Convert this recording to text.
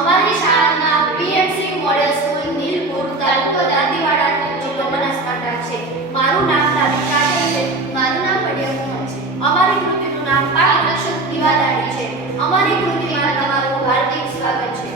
અમારી શાળાનું નામ પીએમસી મોડેલ સ્કૂલ નીલપુર તાલુકો દાંતીવાડા જિલ્લો બનાસકાંઠા છે. મારું નામ રાધિકા છે. મારું નામ પડિયા મોહન છે. અમારી કૃતિનું નામ પાઠ રક્ષક દીવાદાળી છે. અમારી કૃતિમાં તમારું હાર્દિક સ્વાગત છે.